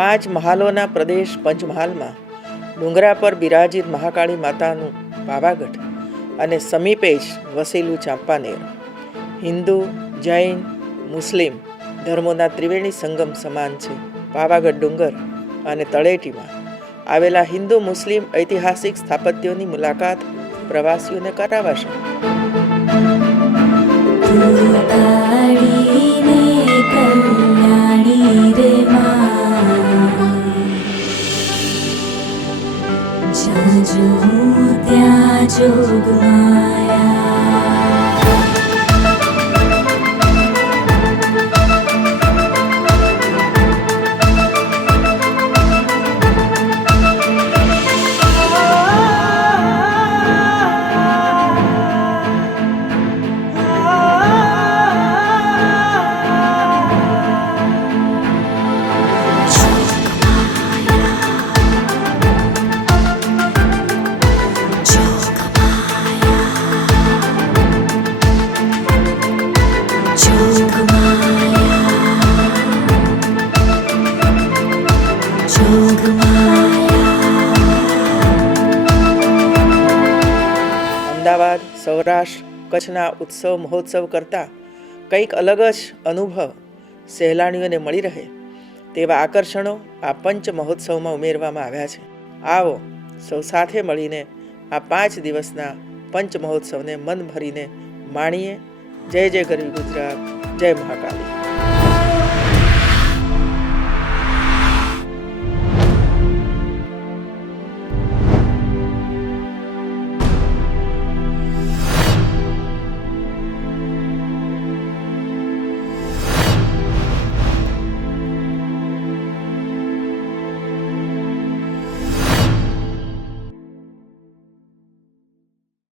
પાંચ મહાલોના પ્રદેશ પંચમહાલમાં ડુંગરા પર બિરાજીત મહાકાળી માતાનું પાવાગઢ અને સમીપે જ વસેલું ચાંપાનેર હિન્દુ, જૈન, મુસ્લિમ ધર્મોના ત્રિવેણી સંગમ સમાન છે. પાવાગઢ ડુંગર અને તળેટીમાં આવેલા હિન્દુ મુસ્લિમ ઐતિહાસિક સ્થાપત્યોની મુલાકાત પ્રવાસીઓને કરાવાશે. ત્યાં જોગમાયા અમદાવાદ, સૌરાષ્ટ્ર, કચ્છના ઉત્સવ મહોત્સવ કરતાં કંઈક અલગ જ અનુભવ સહેલાણીઓને મળી રહે તેવા આકર્ષણો આ પંચ મહોત્સવમાં ઉમેરવામાં આવ્યા છે. આવો સૌ સાથે મળીને આ 5 દિવસના પંચ મહોત્સવને મન ભરીને માણીએ. જય જય ગરવી ગુજરાત, જય મહાકાળી.